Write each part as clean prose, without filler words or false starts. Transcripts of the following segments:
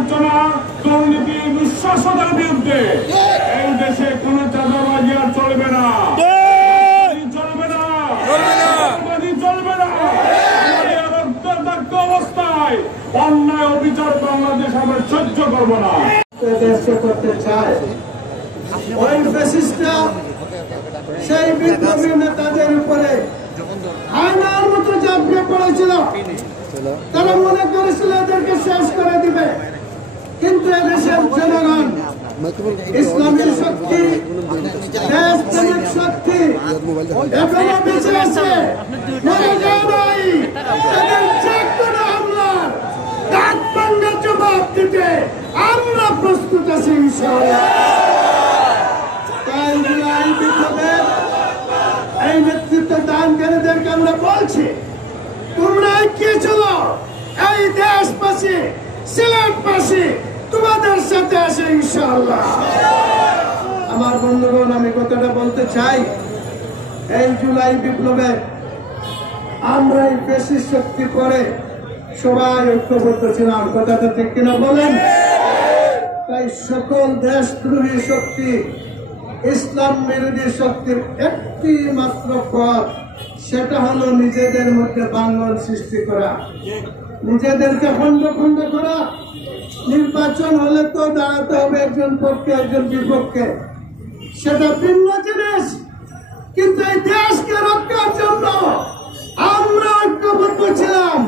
বঞ্চনা, দুর্নীতি, বিশ্বাসতার বিরুদ্ধে এই দেশে কোনো চাঁদাবাজি আর চলবে না, চলবে না, চলবে না। অবস্থায় অন্যায় অবিচার বাংলাদেশ আমরা সহ্য করবো না। দেশকে করতে চায় ওই ফ্যাসিস্টরা সেই বিপ্লবী নেতাদের উপরে আয়নার মতো ঝাঁপিয়ে পড়েছিল। তারা মনে করেছিল এদেরকে শেষ করে দিবে, কিন্তু এদেশের জনগণ ইসলামী শক্তি, দেশপ্রেমিক শক্তি এখনো বেঁচে আছে, মরে যায় নাই। তাদের যে কোনো হামলার দাঁত ভাঙা জবাব দিতে আমরা প্রস্তুত আছি ইনশাআল্লাহ। তাই জুলাই বিপ্লবের এই নেতৃত্ব দানকারীদেরকে আমরা বলছি, তোমরা এগিয়ে চলো, এই দেশবাসী, সিলেটবাসী তোমাদের সাথে আসে ইনশাআল্লাহ। আমার বন্ধুগণ, আমি কথাটা বলতে চাই, এই জুলাই বিপ্লবে আমরা এই বেশি শক্তি করে সবাই ঐক্যবদ্ধ ছিলাম, কথাটা ঠিক কিনা বলেন? তাই সকল দেশদ্রোহী শক্তি, ইসলাম বিরোধী শক্তির একটি মাত্র পথ, সেটা হলো নিজেদের মধ্যে ভাঙন সৃষ্টি করা, নিজেদেরকে খন্ড খন্ড করা। নির্বাচন হলে তো দাঁড়াতে হবে একজন পক্ষে একজন বিপক্ষে, সেটা ভিন্ন জিনিস, কিন্তু এই দেশকে রক্ষার জন্য আমরা ঐক্যবদ্ধ ছিলাম,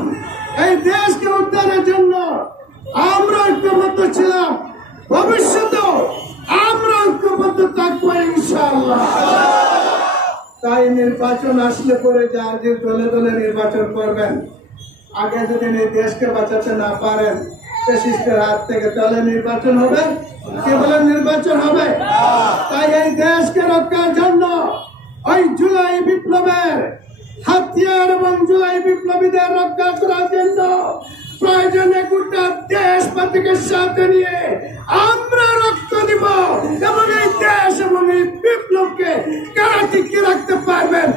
এই দেশকে উদ্ধারের জন্য আমরা ঐক্যবদ্ধ ছিলাম, ভবিষ্যতেও আমরা ঐক্যবদ্ধ থাকবো ইনশাআল্লাহ। তাই নির্বাচন আসলে পরে যার যে দলে দলে নির্বাচন করবেন, আগে যদি এই দেশকে বাঁচাতে না পারেন ফ্যাসিস্টের হাত থেকে, তাহলে নির্বাচন হবে কি বলেন? নির্বাচন হবে। তাই এই দেশকে রক্ষার জন্য ওই জুলাই বিপ্লবের হাতিয়ার এবং জুলাই বিপ্লবীদের রক্ষা করার জন্য প্রয়োজনে গোটা দেশবাসীকে সাথে নিয়ে আমরা রক্ত দিব, এবং এই দেশ এবং এই বিপ্লবকে কারা টিকিয়ে রাখতে পারবেন